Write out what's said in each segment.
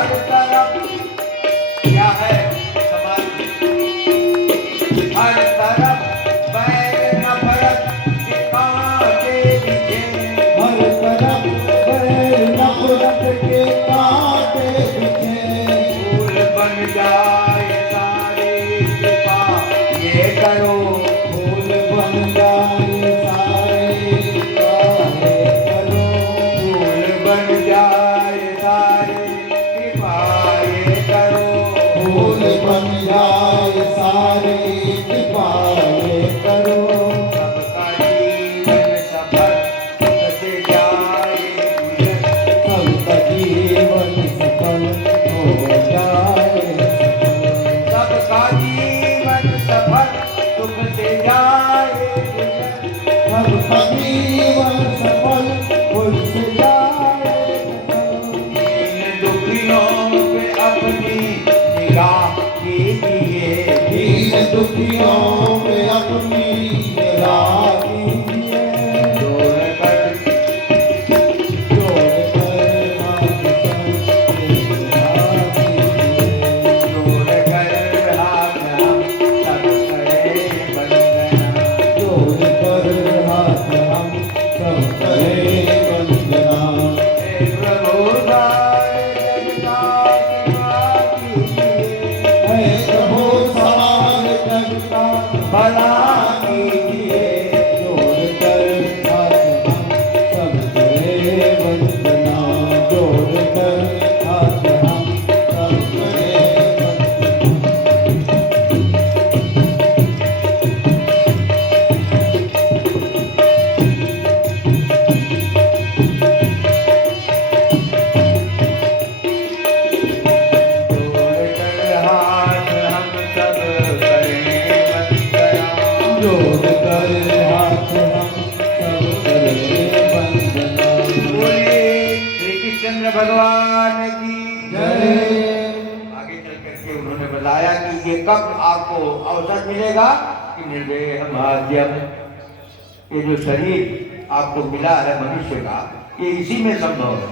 हर तरफ क्या है समाज में, हर तरफ बैर नफरत के कांटे बिछे, हर तरफ बैर नफरत के कांटे बिछे। फूल बन जाए सारे कृपा ये करो, फूल बन जाए सारे काहे करो। फूल बन जाए सारे कृपा ये करो, फूल बन जाए सारे कृपाए करो। सबका जीवन सफल सुख से जाए गुजर, सबका जीवन सफल हो जाए। सबका जीवन सफल सुख से जाए गुजर, सबका जीवन सफल खुद से जाए। दीन दुखियों पे अपनी निगाह कीजिए, दीन दुखियों पे अपनी निगाह कीजिए। जोड़ कर जोड़ कर हाथ सबके हाथ कीजिए। जोड़ कर हाथ हम सब करें वंदना, जोड़ कर हाथ हम सब करें वंदना। हे प्रभु सारे जगता की माँ कीजिए, हे प्रभु सारे जग का भला कीजिए। जोड़ कर हाथ हम सब करें वंदना। जोड़ कर हाथ हम सब करें वंदना। जोड़ कर हाथ हम सब करें वंदना, जोड़ कर हाथ हम सब करें वंदना। बोलिए श्री कृष्ण भगवान की जय। आगे चल करके उन्होंने बताया कि ये कब आपको अवसर मिलेगा कि निर्देह माध्यम, ये जो शरीर आपको मिला है मनुष्य का, ये इसी में संभव है।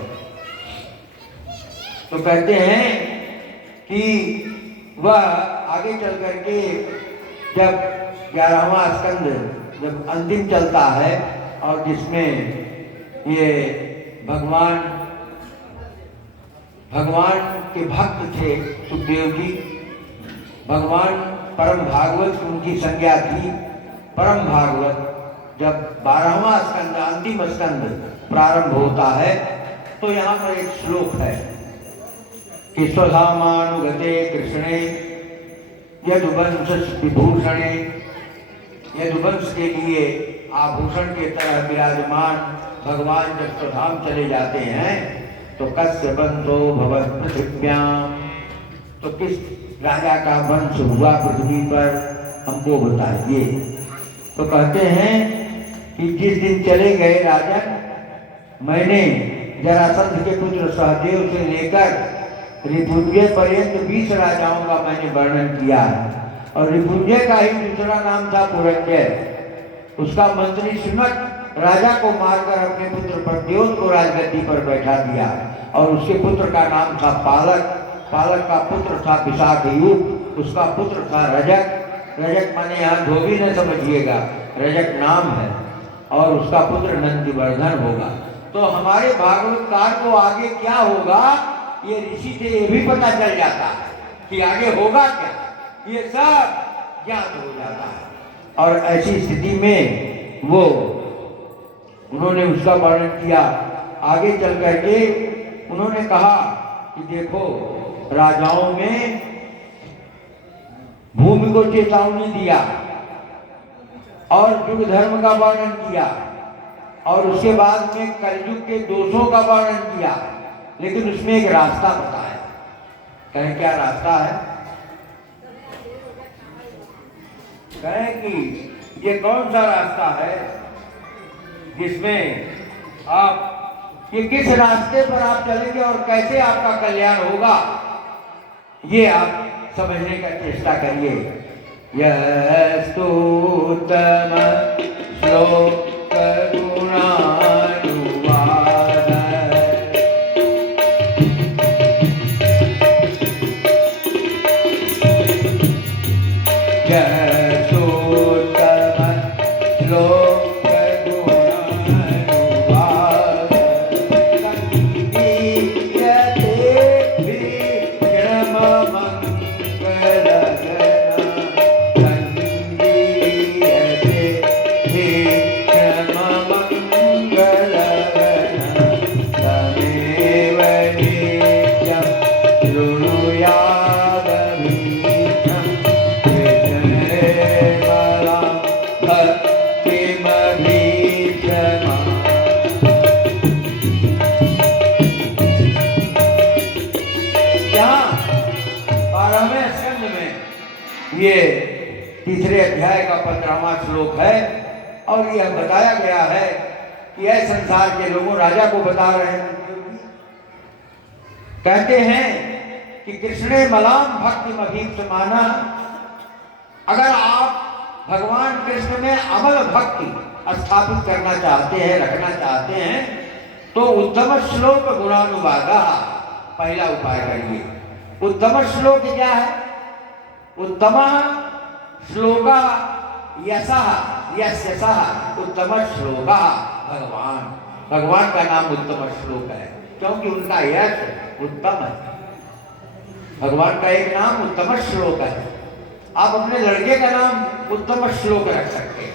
तो कहते हैं कि वह आगे चल करके जब 11वां स्कंद जब अंतिम चलता है और जिसमें ये भगवान के भक्त थे सुखदेव जी, भगवान परम भागवत की उनकी संज्ञा थी परम भागवत। जब 12वां स्कंद अंतिम स्कंद प्रारंभ होता है तो यहाँ पर एक श्लोक है कि स्वधामानुगते कृष्णे यदुवंश विभूषणे, यदुवंश के लिए आभूषण के तरह विराजमान भगवान जब स्वधाम चले जाते हैं तो कस्य वंशो भवत् पृथिव्याम, तो किस राजा का वंश हुआ पृथ्वी पर हमको बताइए। तो कहते हैं कि जिस दिन चले गए राजन, मैंने जरासंध के पुत्र सहदेव से लेकर रिपुंजय पर्यंत 20 राजाओं का मैंने वर्णन किया है। और रिपुंजय का ही दूसरा नाम था पुरंजय। उसका मंत्री सिमक राजा को मारकर अपने पुत्र प्रद्योत को राजगद्दी पर बैठा दिया और उसके पुत्र का नाम था पालक। पालक का पुत्र था विशाखयूप, उसका पुत्र था रजक। रजक माने यहाँ धोबी न समझिएगा, रजक नाम है। और उसका पुत्र नंदिवर्धन होगा। तो हमारे भागवतकार को आगे क्या होगा ये ऋषि से ये भी पता चल जाता है कि आगे होगा क्या, ये सब ज्ञात हो जाता है। और ऐसी स्थिति में वो उन्होंने उसका वर्णन किया। आगे चल करके उन्होंने कहा कि देखो राजाओं में भूमि को चेतावनी दिया और युग धर्म का वर्णन किया और उसके बाद में कलयुग के दोषों का वर्णन किया, लेकिन उसमें एक रास्ता बताया। कहें क्या रास्ता है? कहें कि ये कौन सा रास्ता है जिसमें आप ये किस रास्ते पर आप चलेंगे और कैसे आपका कल्याण होगा, ये आप समझने का चेष्टा करिए। यस्तुतम श्लोक गुणानुवाद ये तीसरे अध्याय का 15वां श्लोक है। और यह बताया गया है कि ऐ संसार के लोगों, राजा को बता रहे हैं, कहते हैं कि कृष्णे मलाम भक्ति अभीप्समाना, अगर आप भगवान कृष्ण में अमल भक्ति स्थापित करना चाहते हैं, रखना चाहते हैं, तो उत्तम श्लोक गुणानुवादा पहला उपाय करिए। उत्तम श्लोक क्या है? उत्तम श्लोका यशः यस्यसः उत्तम श्लोका भगवान। भगवान का नाम उत्तम श्लोक है क्योंकि उनका यश उत्तम है। भगवान का एक नाम उत्तम श्लोक है। आप अपने लड़के का नाम उत्तम श्लोक रख सकते हैं,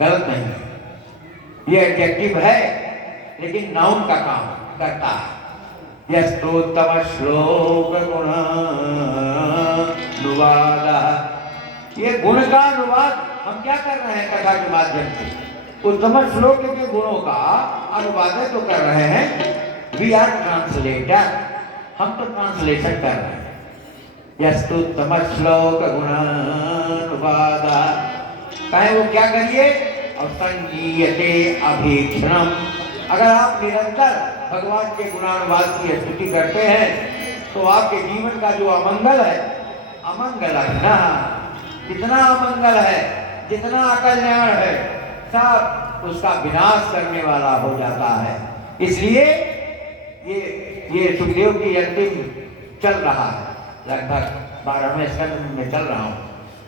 गलत नहीं है। ये एडजेक्टिव है लेकिन नाउन का काम करता है। यस्तोत्तम श्लोक गुणानुवाद, ये गुण का अनुवाद हम क्या कर रहे हैं कथा के माध्यम से? उत्तम श्लोक के गुणों का अनुवाद तो कर रहे हैं। वी आर ट्रांसलेटर, हम तो ट्रांसलेशन कर रहे हैं। यस्तुत्तम श्लोक गुणानुवाद, कहे वो क्या करिए? और संगीयते अभीक्षणम, अगर आप निरंतर भगवान के गुणानुवाद की स्तुति करते हैं तो आपके जीवन का जो अमंगल है, अमंगल है ना, जितना अमंगल है, जितना अकल्याण है, सब उसका विनाश करने वाला हो जाता है। इसलिए ये सुखदेव की अंतिम चल रहा है, लगभग 12वें स्कंद में चल रहा हूँ।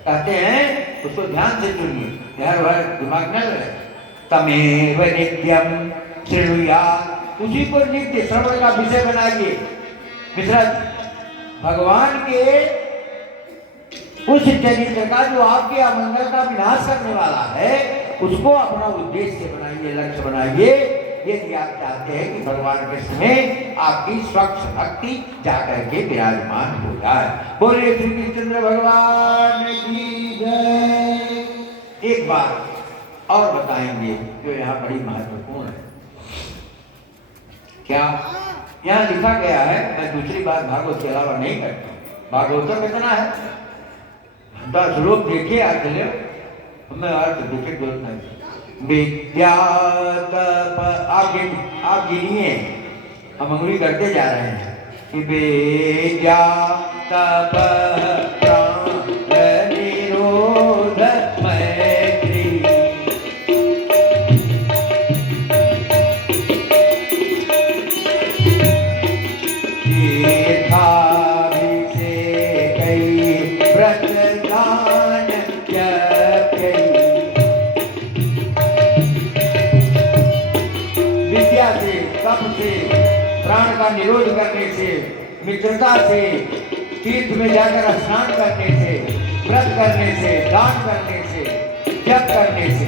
कहते हैं उसको ध्यान से सुनिए, हर भर दिमाग न लगे। तमेव नित्यम श्रेणुयात्, उसी को नित्य श्रवण का विषय बनाइए। मिश्रा भगवान के उस चरित्र का जो आपके अमंगल का विनाश करने वाला है, उसको अपना उद्देश्य बनाइए, लक्ष्य बनाइए। यदि आप चाहते हैं कि भगवान कृष्ण में आपकी स्वच्छ भक्ति जाकर के विराजमान हो जाए। बोलिए श्री कृष्ण भगवान की जय। एक बात और बताएंगे जो यहाँ बड़ी महत्वपूर्ण है। क्या यहाँ लिखा गया है? मैं दूसरी बात भागवत के अलावा नहीं करता। भागवत कितना है? 10 श्लोक देखिए, अर्थ ले, हमें अर्थ देखे जरूरत नहीं। विद्या तप, आप गिनिए, हम अंगुली करते जा रहे हैं। विद्या तप प्राण निरोध मैत्री, प्राण का निरोध करने से, मित्रता से, तीर्थ में जाकर स्नान करने से, व्रत करने से, दान करने से, जप करने से,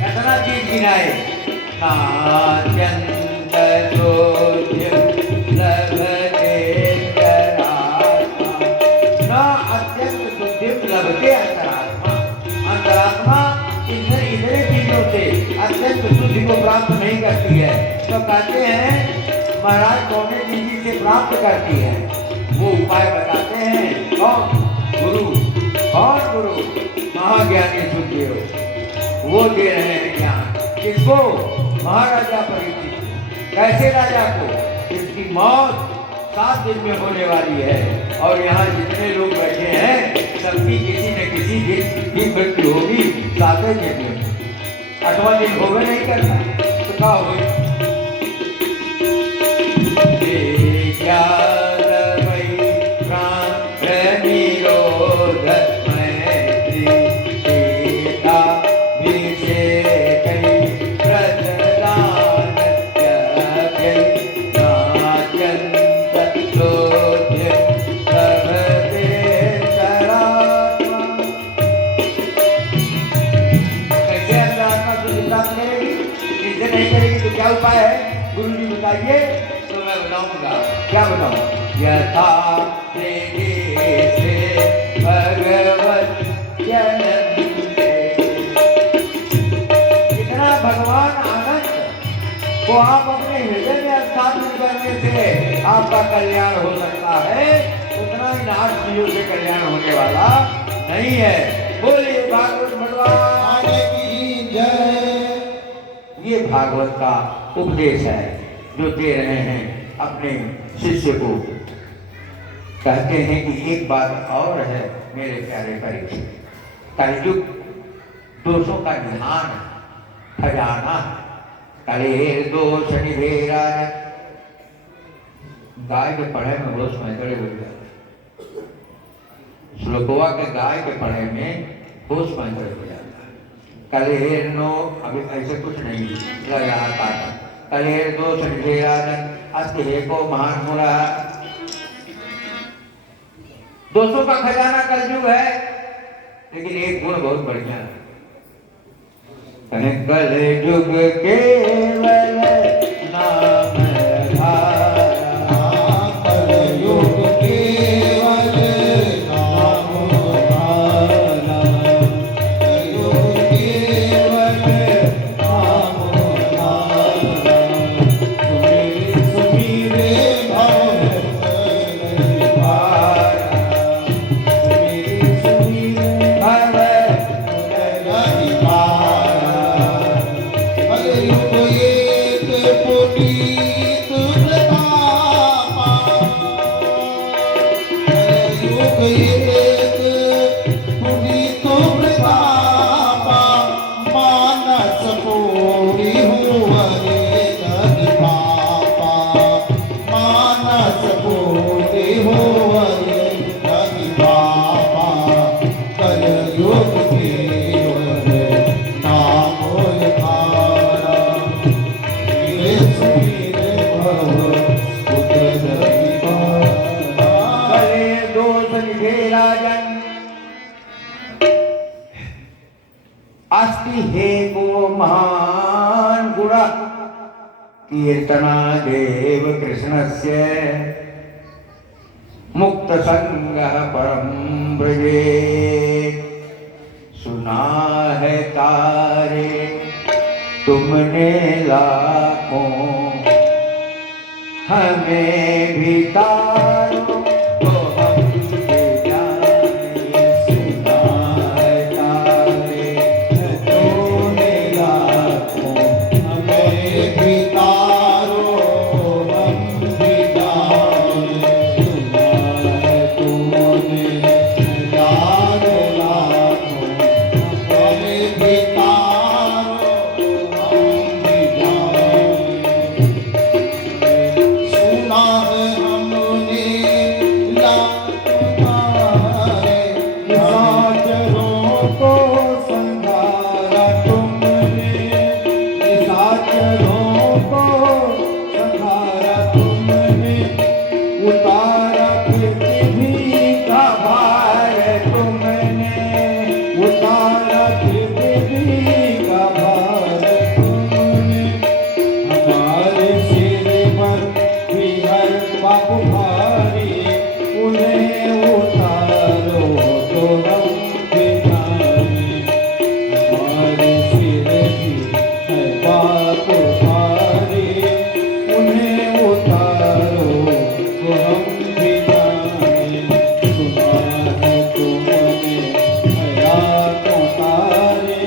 इतना चीज गिनाए। नात्यंत सोध्यम लभते अंतरात्मा, ना अत्यंत शुद्धिम लभते अंतरात्मा। अंतरात्मा इतने चीजों से अत्यंत शुद्धि को प्राप्त नहीं करती है। तो कहते हैं महाराज कौन चीज से प्राप्त करती है? वो उपाय बताते हैं। कौन? गुरु। कौन गुरु? महाज्ञानी सुखदेव, वो दे रहे हैं ज्ञान। किसको? महाराजा परीक्षित। कैसे राजा को? इसकी मौत 7 दिन में होने वाली है। और यहाँ जितने लोग बैठे हैं सबकी किसी न किसी दिन की मृत्यु होगी 7वें दिन में। 8वां दिन होवे नहीं करना तो क्या होगी? क्या उपाय है? गुरु जी बताइए तो मैं बताऊंगा। क्या बताऊं? यथा से भगवत जनन्ते, जितना भगवान आनंद को आप अपने हृदय में स्थापित करने से आपका कल्याण हो सकता है, उतना ही 8 चीजों से कल्याण होने वाला नहीं है। बोलिए भागवत भगवान की जय। ये भागवत का उपदेश है जो दे रहे हैं अपने शिष्य को। कहते हैं कि एक बात और है मेरे प्यारे परीक्षित, कलयुग दोषों का निधान खजाना, कलेर दोष निधेरा। गाय के पढ़े में होश में खड़े हो जाते, श्लोकवा के गाय के पढ़े में होश में खड़े हो जाता है। कलेर नो, अभी ऐसे कुछ नहीं लग रहा था। कलेर दोष निधेरा अस्ति को महान गुणा। दोषों का खजाना कलयुग है, लेकिन एक गुण बहुत बढ़िया है। कलयुग केवल नाम धारा, कलयुग केवल नाम धारा, कलयुग केवल नाम धारा। सुमिर सुमिरे भव भारा, सुमिर सुमिरे भव कलयुग एक पुनीत प्रतापा, कलयुग एक पुनीत प्रतापा। मानस पूरी हुए नदी पापा, मानस पूरी हुए नदी पापा। कलयुग केवल नाम धारा, सुमिरे सुमिरे भव पुत्र जति पारा। कलेर दोष निधेरा जन अस्ति हे को महान गुण। कीर्तना देव कृष्णस्य मुक्त संगः परम ब्रजे। सुना है तारे तुमने लाखों, हमें भी तारो तो हम भी जाने। सुना है तारे तूने लाखों, हमें भी तारो हम भी जाने। सुना है तूने लाख लाखों, हमें भी तारो हम भी जाने। सुना है हमने लाख तुम्हारे, निशाचरों को संहारा तुमने, निशाचरों को संहारा तुमने। उतारा पृथ्वी का भार तुमने, उतारा पृथ्वी का भार तुमने। हमारे सिर पर भी हर पाप भारी, उन्हें उतारो तो हम भी जाने। हमारे सिर भी है पाप भारी, उन्हें उतारो तो हम भी जाने। सुना है तुमने हयातों तारे,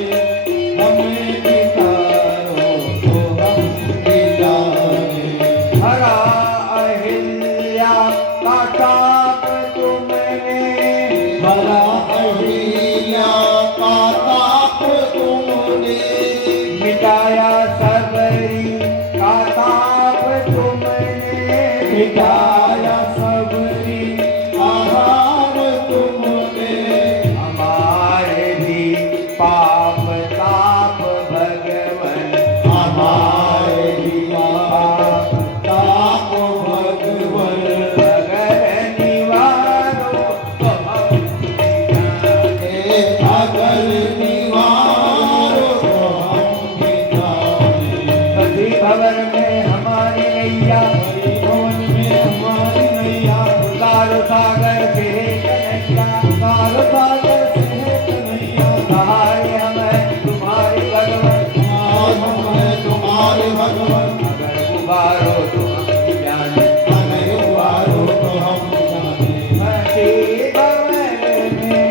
हमें भी तारो तो हम भी जाने। हरा अहिल्या का ताप तुमने। भला अहिल्या का ताप तुमने, मिटाया सबरी का ताप तुमने। मिटाया सबरी आहार तुमने। हमारे भी पाप ताप भगवन, हमारे भी पाप ताप भगवन। अगर निवारो तो हम जाने। अगर निवारो तो हम भी जाने। बद्री भवन में हमारी नैया, हरिभवन में हमारी नैया, उतारो सागर से कन्हैया। उतार सागर से कन्हैया। सहाय हम हैं तुम्हारे भगवन, हम हैं तुम्हारे भगवन। अगर उबारो तो हम भी जाने। हमें उबारो तो हम जाने। बद्री भवन में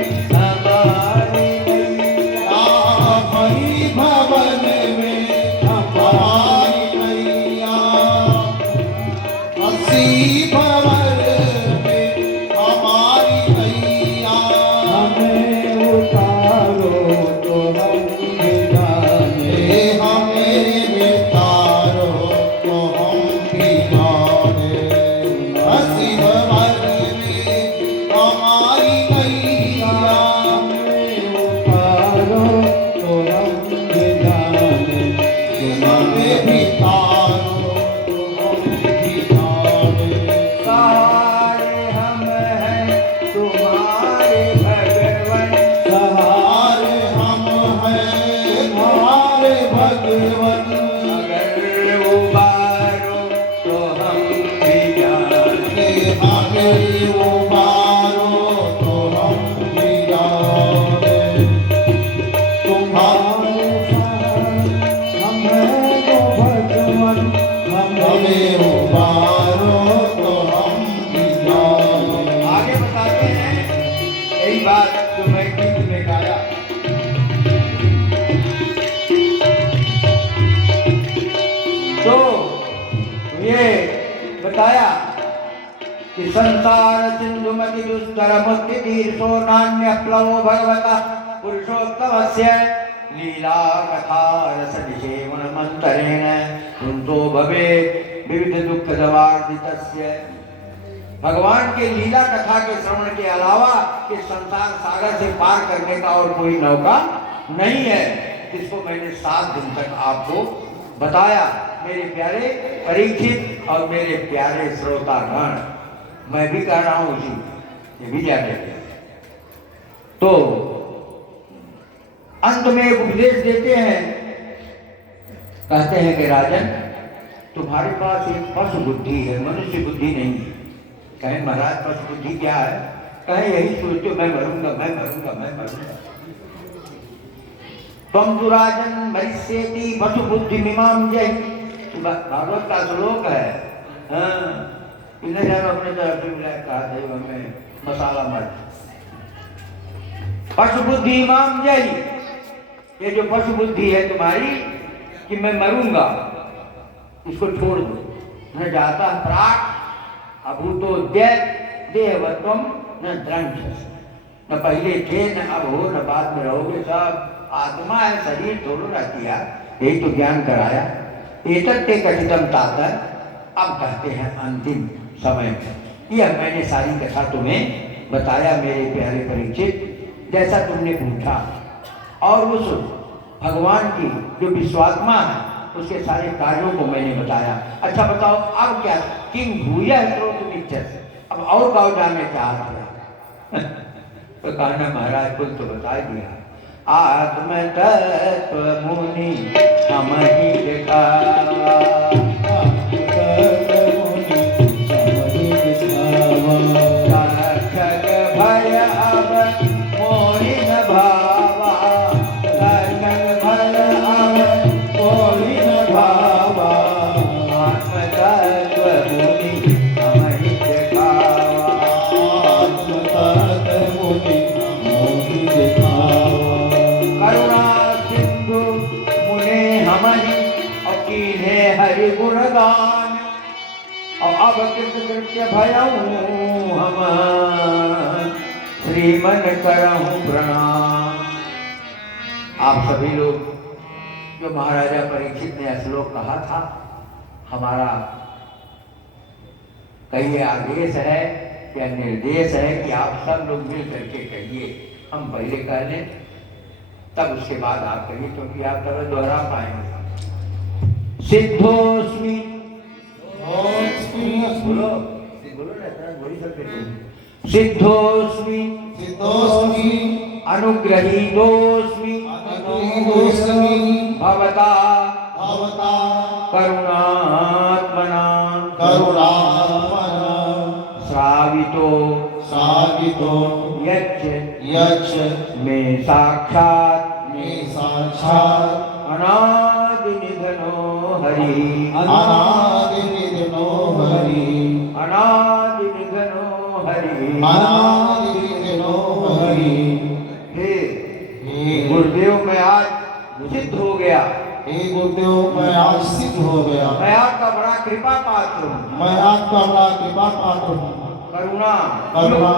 तुम्हारे उबारो तो हम भी जाओगे तुम्हारे हमें उबारो तो हम भी जाओगे। आगे बताते हैं यही बात जो मैं गीत में गाया। तो ये बताया कि संसार सिंधु मति दुष्कर मुक्ति तीर्थो नान्य प्लवो भगवता पुरुषोत्तमस्य लीला कथा रस निषेवन मंतरेण कुंतो भवे विविध दुख दवार्दितस्य। भगवान के लीला कथा के श्रवण के अलावा इस संसार सागर से पार करने का और कोई नौका नहीं है, जिसको मैंने 7 दिन तक आपको बताया। मेरे प्यारे परीक्षित और मेरे प्यारे श्रोतागण, मैं भी कह रहा हूं उसी ये भी जाने। तो अंत में एक उपदेश देते हैं, कहते हैं कि राजन तुम्हारे पास एक पशु बुद्धि है, मनुष्य बुद्धि नहीं है। कहें महाराज पशु बुद्धि क्या है? कहें यही सोचते मैं मरूंगा मैं मरूंगा मैं मरूंगा। तुम तो राजन मरिष्येति पशु बुद्धि मीमांस जय, भागवत का श्लोक है। इन्हें जानो अपने तरफ से मिला कहा दैव में मसाला मत। पशु बुद्धि मीमांस जय, ये जो पशु बुद्धि है तुम्हारी कि मैं मरूंगा, इसको छोड़ दो। न जाता प्राक अभूतो देहवत्वम न द्रंश, न पहले थे न अब हो न बाद में रहोगे, सब आत्मा है, शरीर थोड़ा रहती है। यही तो ज्ञान कराया। एतत्ते कथितम तातर, अब कहते हैं अंतिम समय। यह मैंने सारी कथा तुम्हें बताया मेरे प्यारे परीक्षित, जैसा तुमने पूछा। और उस भगवान की जो विश्वात्मा है उसके सारे कार्यों को मैंने बताया। अच्छा बताओ अब क्या? किंग भूया श्रोतुमिच्छसि, अब और गाँव जाने चाहते हैं। तो कहना महाराज कुल तो बता दिया। आत्म तत्व मुनि हम ही दिखावा, रक्षक भय अब मोहि न भावा, रक्षक भय अब मोहि न भावा, आत्म तत्व मुनि हम ही दिखावा, आत्म तत्व मुनि मोहि दिखावा। करुणा सिंधु मुने हमहि और कीन्हे हरि गुणगान, और अब कृत्य भयऊं हम श्रीमन करहूं प्रणाम। आप सभी लोग जो महाराजा परीक्षित ने श्लोक कहा था, हमारा कहिए आदेश है या निर्देश है कि आप सब लोग मिल करके कहिए। हम पहले कह लें तब उसके बाद आप कहिए, क्योंकि आप तब दोहरा पाएंगे। सिद्धोस्मि, बोलो बोलो ना, इतना बोली सकते तुम। सिद्धोस्मि सिद्धोस्मि अनुग्रहीतोस्मि अनुग्रहीतोस्मि भवता भवता करुणात्मना करुणात्मना श्रावितो सावितो यच्च यच्च मे साक्षात् मे साक्षात् अनादिनिधनो हरि, अनादिनिधनो हरि, अनादिनिधनो हरि, अनादिनिधनो हरि। हे गुरुदेव मैं आज सिद्ध हो गया, हे गुरुदेव मैं आज सिद्ध हो गया, मैं आपका बड़ा कृपा पात्र हूँ, मैं आपका बड़ा कृपा पात्र हूँ। करुणा करुणा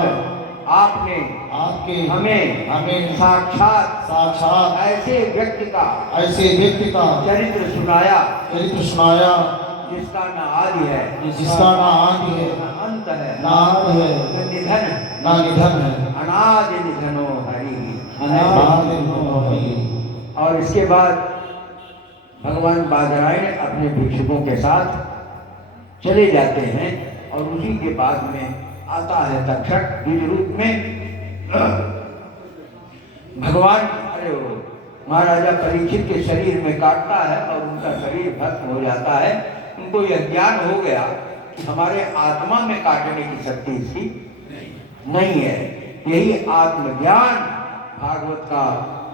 आपने आपके हमें साक्षात साक्षात ऐसे व्यक्ति का चरित्र सुनाया जिसका न आदि है, जिसका ना आदि है न अंत है, ना अंत है, न निधन है, ना निधन है, अनादि निधनो हरि। अनादिनिधनो हरि। और इसके बाद भगवान बादरायण अपने भिक्षुकों के साथ चले जाते हैं, और उसी के बाद में आता है तक्षक बीज रूप में। भगवान अरे वो महाराजा परीक्षित के शरीर में काटता है और उनका शरीर भस्म हो जाता है। उनको यह ज्ञान हो गया हमारे आत्मा में काटने की शक्ति इसकी नहीं है। यही आत्मज्ञान भागवत का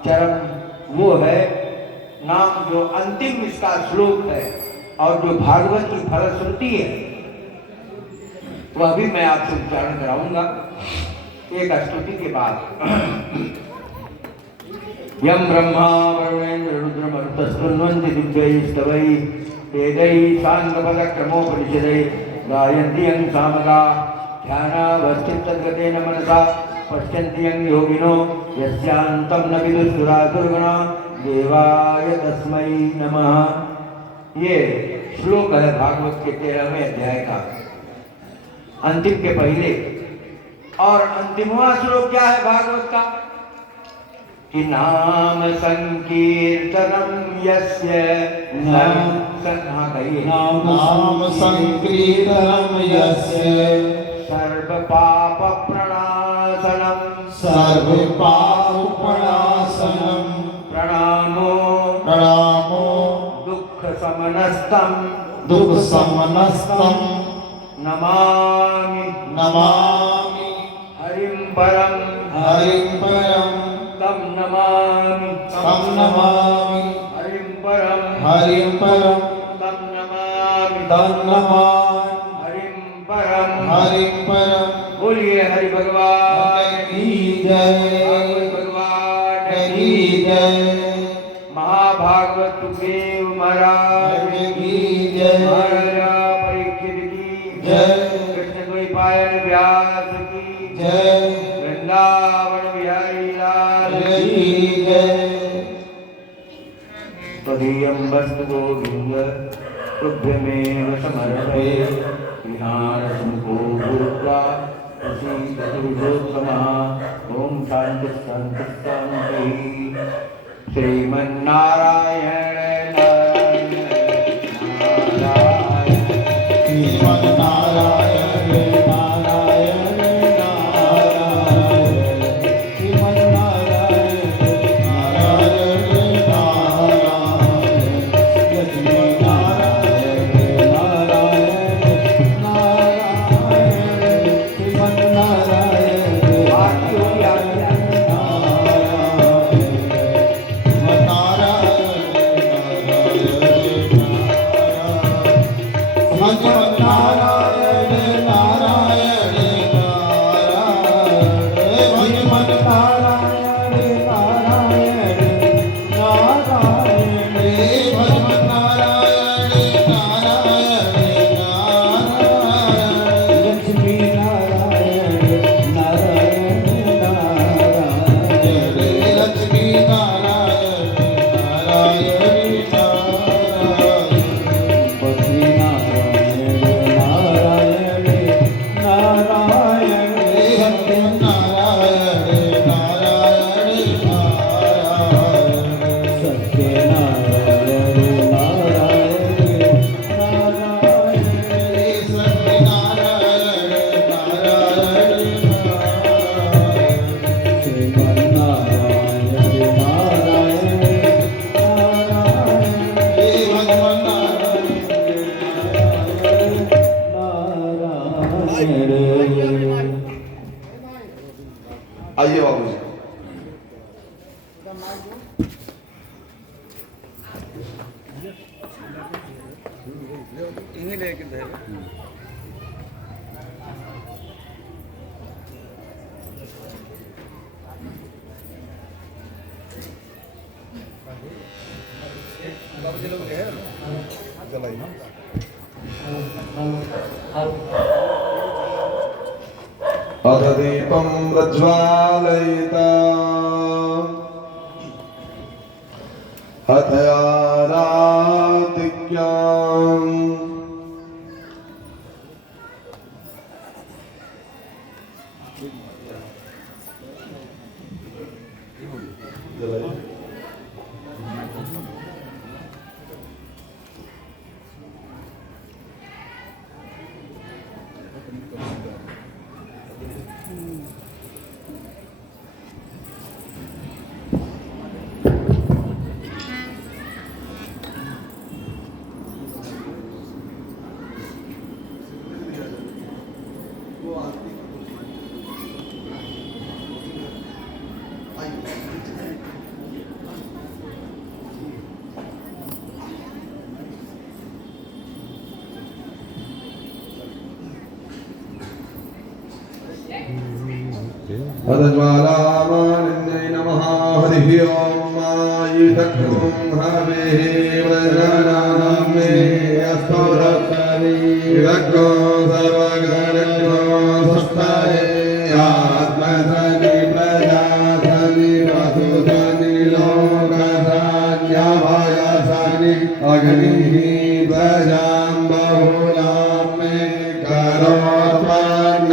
चरम वो है नाम, जो अंतिम इसका श्लोक है और जो भागवत की फलश्रुति है, वह भी मैं आपसे उच्चारण कराऊंगा एक स्तुति के बाद। यम ब्रह्मा वरुणेन्द्र रुद्र मरुतस्तुन्वन्ति दिव्यैस्तवैः वेदैः साङ्गपदक्रमोपनिषदैः गायन्ति यं सामगा ध्यानावस्थितद्गतेन मनसा पश्यन्ति यं योगिनो यस्यान्तं न विदुषुरासुरगणा देवाय तस्मै नमः। ये श्लोक है भागवत के 13वें अध्याय का, अंतिम के पहले। और अंतिमवा श्लोक क्या है भागवत का? कि नाम संकीर्तनम यस्य नाम संकीर्तनम यस्य सर्व पाप प्रणाशनम प्रणामो दुख समनस्तम नमामि हरिं परम तम नमामि हरिं परम तम नमामि हरिं परम। बोलिए हरि भगवान की जय, भगवान की जय। महाभागवत सुखदेव महाराज की जय, महाराजा परीक्षित की जय, कृष्ण द्वैपायन व्यास की जय, वृंदावन बिहारी लाल की जय। तदीयं वस्तु गोविंद तुभ्यमेव समर्पये विहारशंको गुरुत्वा प्रसीदतुर्योत्तमः। ओम शांति शांति शांति। श्रीमन्नारायण आइए बाबू जी। अथ दीपं प्रज्वालयिता अथ आराधिक्याम् अथ ज्वालामालिन्यै नमः हरिः ओम् आयुधक्रुं हवेः वज्रनामे अस्तोरसरि विदग्नो सर्वगणग्नो स्वस्ताय आत्मसनि प्रजासनि वसुधनि लोकधान्यभयसनि अग्निः प्रजां बहुलां मे करोत्पन्न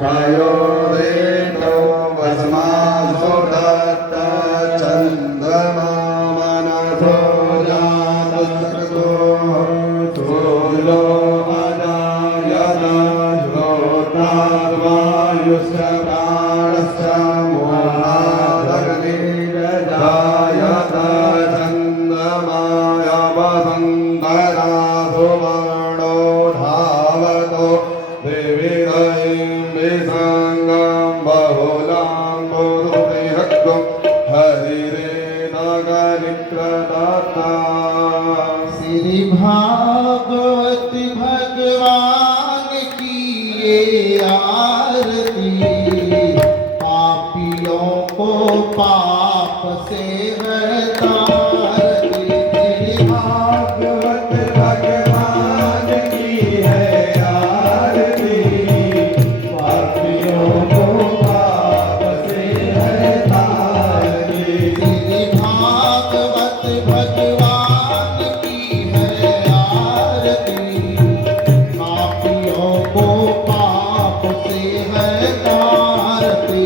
कायो देतो वस्मासो दत्त चन्द्रमा मनसो जातसक्तो सूर्यो अजायत श्रोतार्वायुश्च प्राणश्च मोहादग्निर्जायत चन्द्रमाय वसन्तरा सुवर्णो धावतो विविधैं विसङ्गं बहुलां बोधुतिहक्तं हरिरेणगनिक्रदत्ता श्री भागवत भगवान की ये आरती पापियों को पाप से हटारती। श्री भागवत भगवान की है आरती पापियों को पाप से हटारती। श्री भागवत भगवान की है आरती पापियों को पाप से हटारती।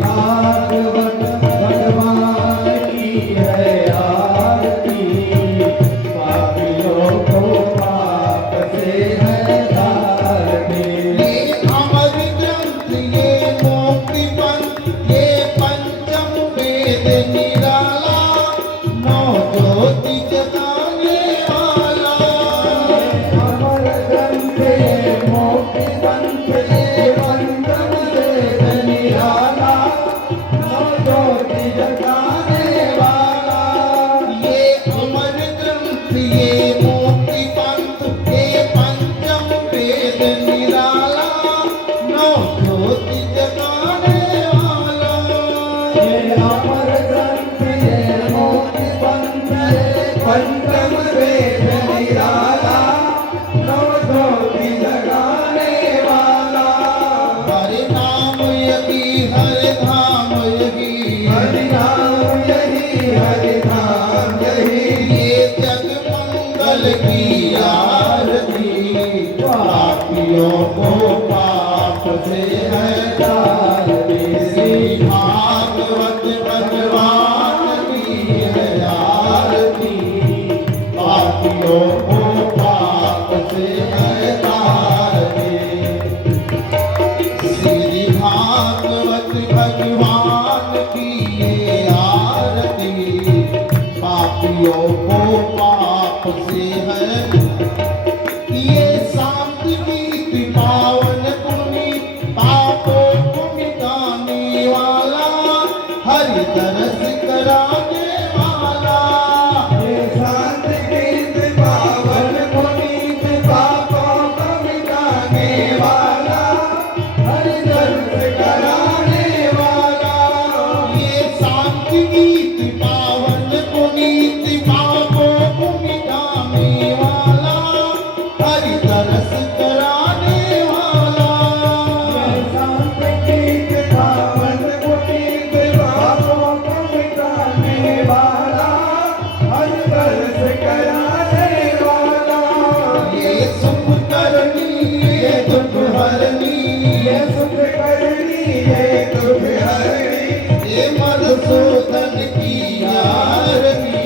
भागवत भगवान की है आरती पापियों को पाप से हटारती। ये अमर ग्रंथ ये मोक्ति पंथ ये पंचम वेद निराला नौ ज्योति जगाने वाला। अमर ग्रंथ ये मोक्ति पंथ ये पंचम वेद निराला नौ ज्योति जगाने वाला। ये अमर ग्रंथ ये मोक्ति पंथ ये पंचम वेद निराला नौ ज्योति जगाने वाला। ये अमर ग्रंथ ये मोक्ति पंथ ये पंचम वेद निराला नौ ज्योति जगाने वाला। हरि नाम यही हरि धाम यही हरि नाम यही हरि धाम यही। ये जग मंगल की आरती पापियों को पाप से हटारती। श्री भागवत भगवान की है आरती पापियों को पाप से हटारती। श्री भागवत भगवान की ये आरती पापियों को पाप से है। ये शांत गीत पावन पुनि पापों को मिटाने वाला हरि तरस कराने वाला। ये शांत गीत पावन पुनीत पापों को मिटाने वाला हरि तरस कराने वाला। ये शांत गीत पावन पुनीत पापों को मिटाने वाला हरि तरस कराने वाला। ये शांत गीत पावन पुनीत पापों को मिटाने वाला हरि तरस कराने वाला। ये सुख करनी ये दुख हरनी ये सुख करनी ये दुख हरनी ये मधुसूदन की आरती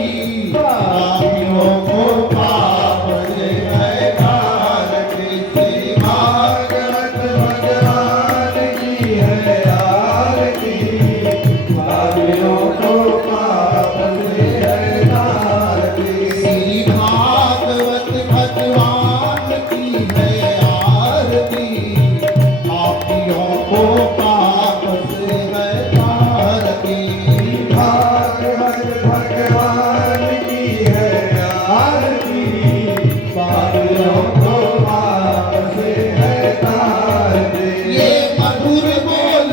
पापियों को पाप से हटारती। श्री भागवत भगवान की है आरती पापियों को पाप से हटारती। श्री भागवत भगवान की है आरती पापियों को पाप से हटारती। भागवत भगवान की है आरती पापियों को पाप से हटारती। ये मधुर बोल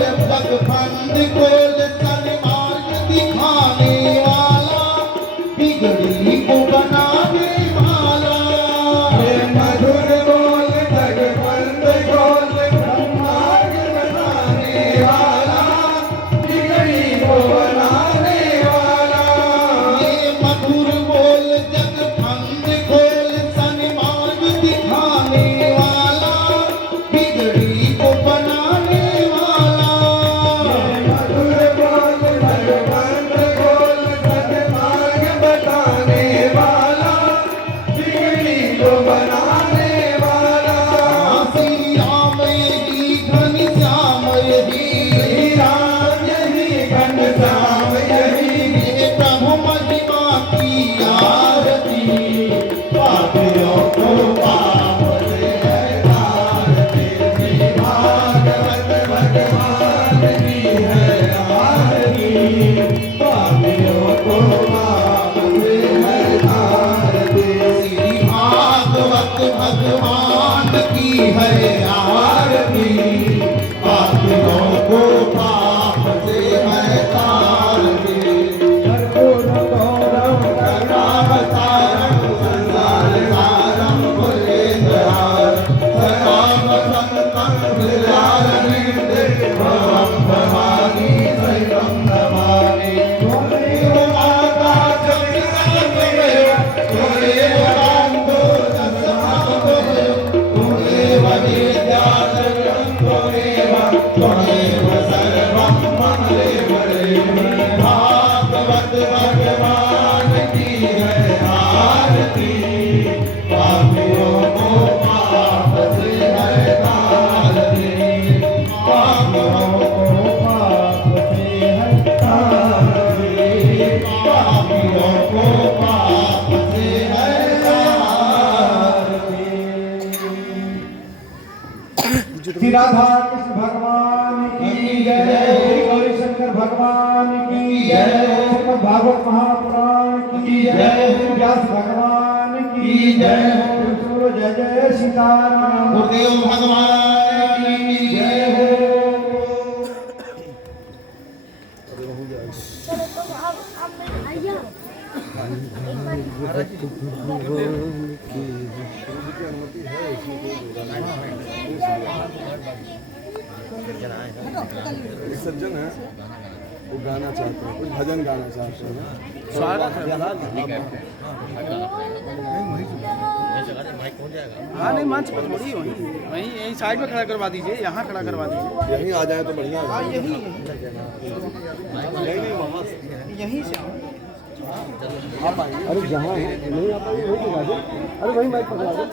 त्वमेव सर्वं ममदेव देव। भागवत भगवान की है आरती, पापियों को पाप से है तारती, पापियों को पाप से है तारती, पापियों को पाप से है तारती। श्री राधा कृष्ण भगवान की जय, श्री गौरी शंकर भगवान की जय, श्रीमद् भागवत महापुराण की जय, श्री व्यास भगवान की जय, बोलो जय जय सीताराम। गुरुदेव भगवान की जय हो। एक सज्जन है, वो गाना चाहते हैं, कुछ भजन गाना चाहते हैं। हाँ नहीं मंच पर थोड़ी वहीं वहीं यहीं साइड में खड़ा करवा दीजिए, यहाँ खड़ा करवा दीजिए। यहीं आ जाए तो बढ़िया है। हाँ यही यहीं से अरे जहाँ नहीं आ पाए वहीं लगा दो। अरे वहीं माइक पकड़ा दो।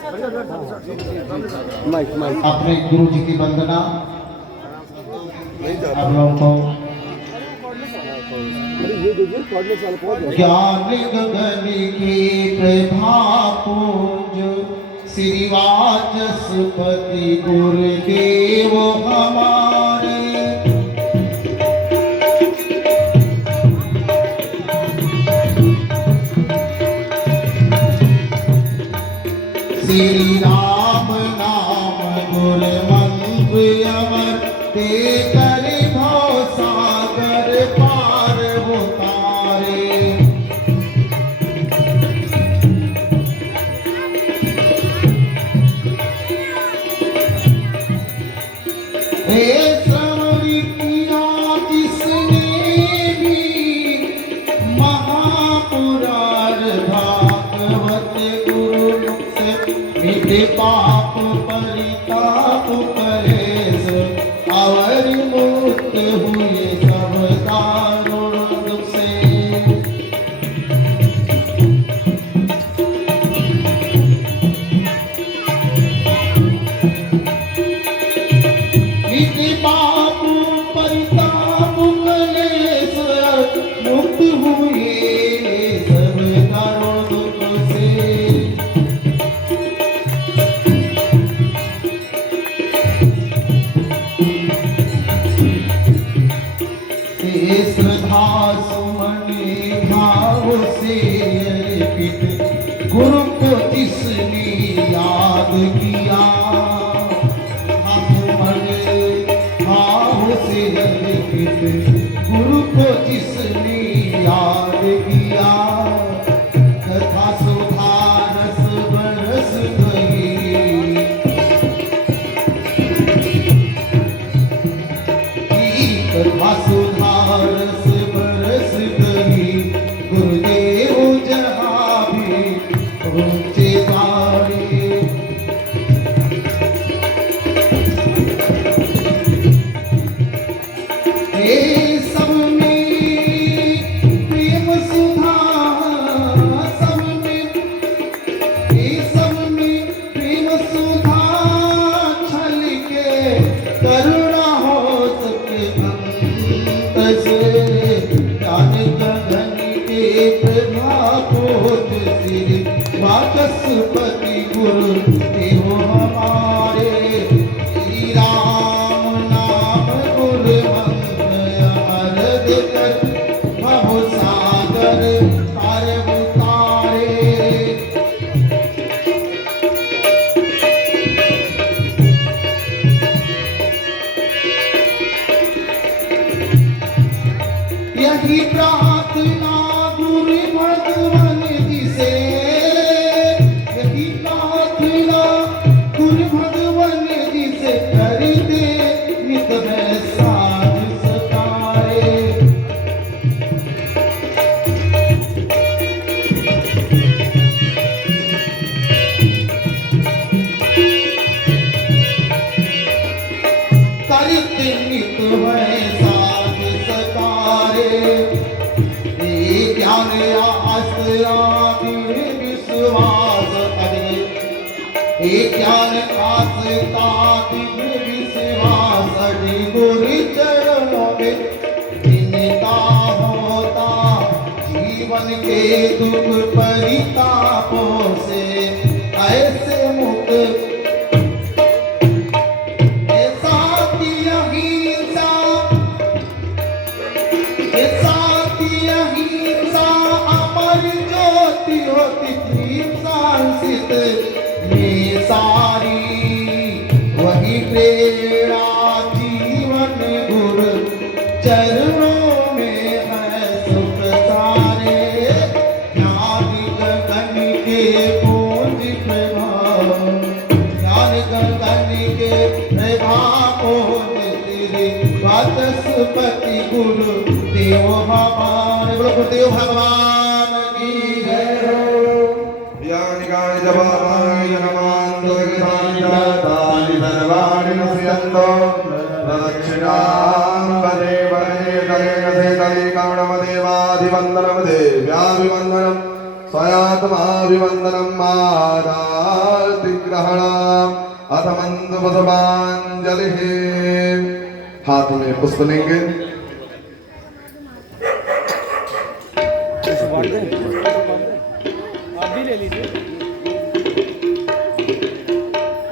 माइक माइक अपने गुरु जी की वंदना नहीं जा आप लोगों को। अरे ये देखिए पढ़ने साल पहुँच ज्ञान गगन की प्रभा पूज, श्री वाचस्पति गुरुदेव हमारे। श्री राम नाम गुर मंत्र अमर, ते कर भव सागर पार उतारे। हे श्रवण किया जिसने भी, महापुराण भागवत गुरु मुख से, मिटे पाप परिताप परेश, और मुक्त हुए सब दारुण दुख से। मिटे पाप परिताप कलेश, मुक्त हुए सब दारुण दुख से। हे श्रद्धा सुमन भाव से अर्पित, गुरु को जिसने याद किया, सुमन भाव से अर्पित, गुरु को जिसने याद किया, तथा सुधा रस बरस गई, तथा सुधा रस बरस गई, गुरुदेव जहाँ भी पहुँचे बारे। हे सब में प्रेम सुधा, सब में हे सब में प्रेम सुधा छलके, करुणा हो सके अंत से। ज्ञान गगन के प्रभा पोत, श्री वाचस्पति गुरु देव हमारे। श्री राम नाम गुरु मंत्र अमर, देकर भव सागर पार उतारे। यही प्रार्थना गुरु भगवान जी से, यही प्रार्थना गुरु भगवान जी से करते, नित में साध सतारे। करते नित है साथ सकारे ज्ञान आसरा विश्वास अरे ज्ञान आस्था विश्वास अरे गुरु चरणों में विनीता होता जीवन के दुख परितापों से ऐसे मुक्त सारी वही प्रेरणा जीवन गुरु चरणों में है सुख सारे ज्ञान गगन के पूज प्रभाव ज्ञान गगन के प्रभाव तेरे वाचस्पति गुरु देव भगवान गुरुदेव भगवान की जय हो। यानिकानि जपानि जनमान्तो गीतानि तानि सर्वाणि नश्यन्तो प्रदक्षिणां पदे पदे करे कसे तले कामणमदेवाधिवन्दनं देव्याभिवन्दनं स्वयात्माभिवन्दनं मादातिग्रहणम् अथ मन्दपुष्पाञ्जलिः। हाथ में पुष्प लेंगे। आप भी ले लीजिए।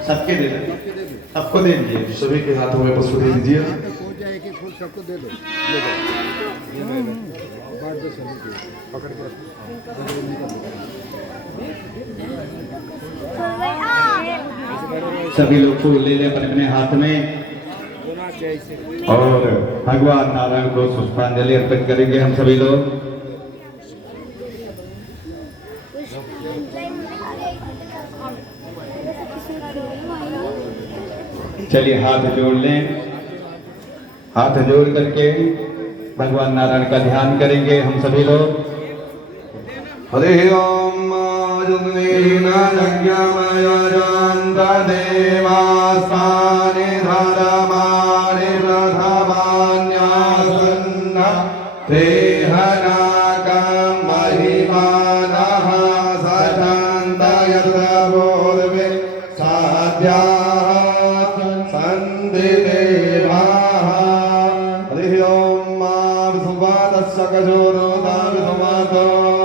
सबके दे दो, सबको दे दीजिए। सभी के हाथों में पुष्प दे दीजिए। एक एक फूल सबको दे दो, ले जाओ, बांट दो सभी को, पकड़ के सभी लोग फूल ले लें अपने अपने हाथ में और भगवान नारायण को पुष्पांजलि अर्पित करेंगे हम सभी लोग। चलिए हाथ जोड़ लें। हाथ जोड़ करके भगवान नारायण का ध्यान करेंगे हम सभी लोग। हरि ओम जुग्नेन यज्ञमयजन्त देवास्तानि धर्माणि प्रथमान्यासन्न देहनाकं महिमानः सचन्त यत्र पूर्वे साध्याः सन्ति देवाः। हरि ओम विसुवातस्य कजोरोदा विसुवातो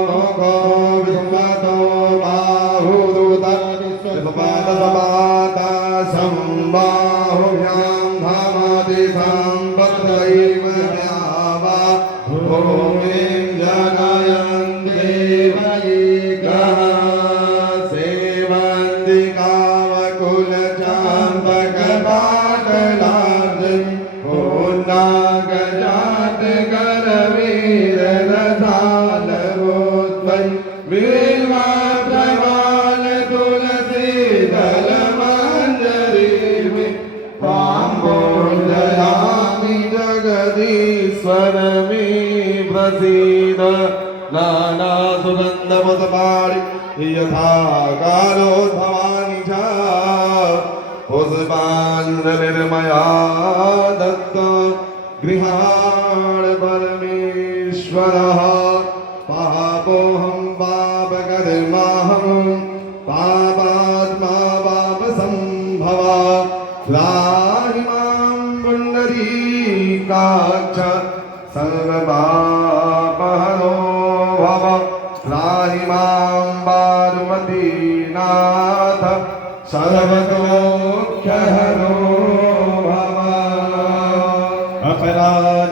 लोको विसुवातो बाहुदूता विसुवातसपाता सम्बाहुभ्यां धामाति सम्पत्रैव द्यावा भूमिं जनयन्ति वैकः सेवन्ति कामकुलचाम्बकपाटलार्जं पूर्णागजात करवीररसालवोद्वै बिल्वाप्रवाल तुलसीदलमञ्जरीमि त्वां पूजयामि जगदीश्वरमे प्रसीद। नानासुगन्धपुष्पाणि यथा कालोद्भवानि च पुष्पाञ्जलिर्मया दत्त गृहाण परमेश्वरः। पापोऽहं पापकर्माहं पापात्मा पापसम्भवा त्राहि मां पुण्डरीकाक्ष सर्वपापहरो भव। त्राहि मां पार्वतीनाथ सर्वदोषहरो भव।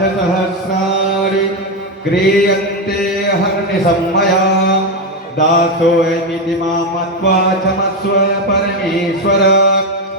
अपराधसहस्राणि क्रियन्ते हर्निशम्मया दासोऽयमिति मां मत्वा क्षमस्व परमेश्वर।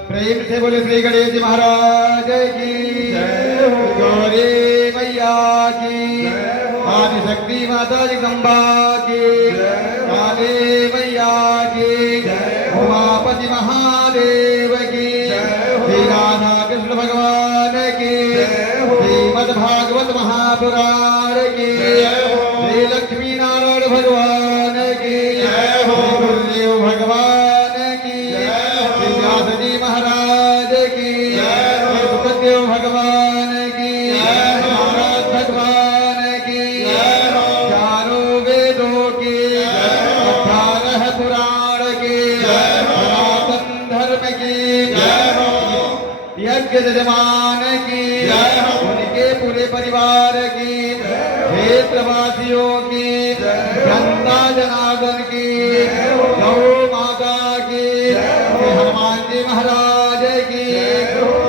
प्रेम से बोले श्री गणेश जी महाराज की जय हो। गौरी मैया की जय हो। आदिशक्ति माता जगदम्बा की जय हो। काली मैया की जय हो। उमापति महादेव की जय हो। श्री राधा कृष्ण भगवान की जय हो। श्रीमद् भागवत महापुराण की जय हो। श्री लक्ष्मी नारायण भगवान की जय हो। गुरुदेव भगवान की जय हो। श्री व्यास जी महाराज की जय हो। सुखदेव भगवान के पूरे परिवार की, क्षेत्रवासियों की, जनता जनार्दन की, गौ माता की, श्री हनुमान जी महाराज की,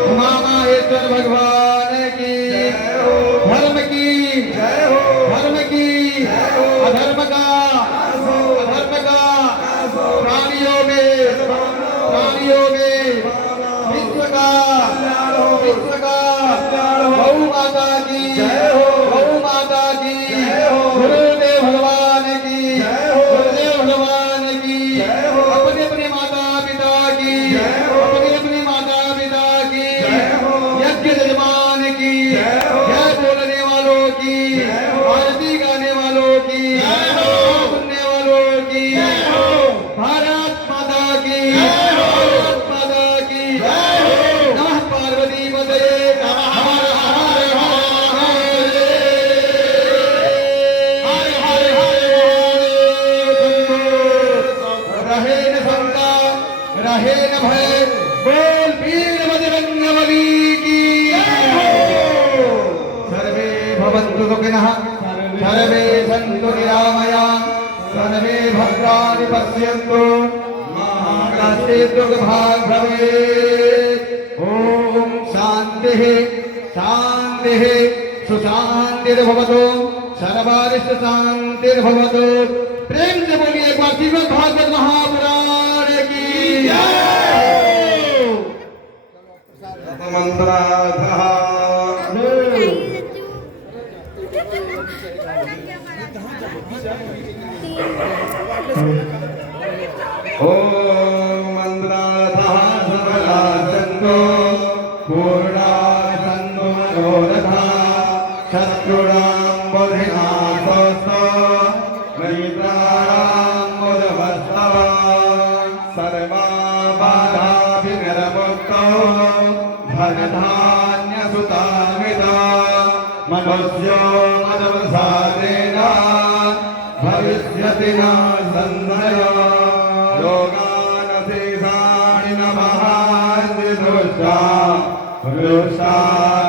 उमा माहेश्वर भगवान की, धर्म की, धर्म की, अधर्म का, प्राणियों में विश्व का गौ माता की, गुरुदेव भगवान की, अपने अपने माता पिता की, यज्ञ यजमान की, जय बोलने वालों की, आरती गाने वालों की, सुनने वालों की, भारत माता की, नमः पार्वती पते, रहे न शंका, रहे न भय, बोल वीर बजरंग बली की। सर्वे भवन्तु सुखिनः, सर्वे सन्तु निरामयाः, सर्वे भद्राणि पश्यन्तु, मा कश्चित् दुर्भाग् भवेत्। ॐ शान्तिः शान्तिः सुशान्तिर्भवतु, सर्वारिष्ट शान्तिर्भवतु। प्रेम से बोलिए एक बार श्रीमद् भागवत महापुराण की जय। मंत्रार्थः ओम मंत्रार्थः सकला सन्तो पूर्णा सन्तो मनोरथा, शत्रुणां बुद्धिनाशोऽस्तु, मित्राणां मुदमस्तव, सर्वबाधाभिनिर्मुक्तो, धनधान्यसुतान्वितो, मनुष्यो मदवसादेन भविष्यति न सन्धयो, योगानशेषाणि न महान्ति दुष्टा, रुष्टा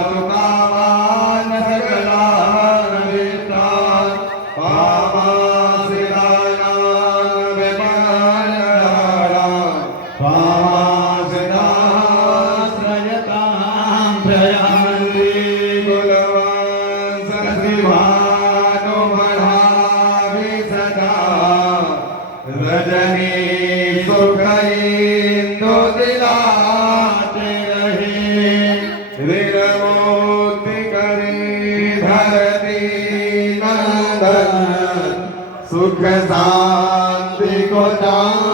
तु कामान् सकलान् विष्टान्, पामाश्रितानां विपन्नानां, पामाश्रिताश्रयतां प्रयान्ति, कुलवान् सत्रिभानुमधावि सदा, रजनी सुखैन्दुतिलाते रहे, वीरमूर्ति करे धरती नंदन, सुख शांति को दान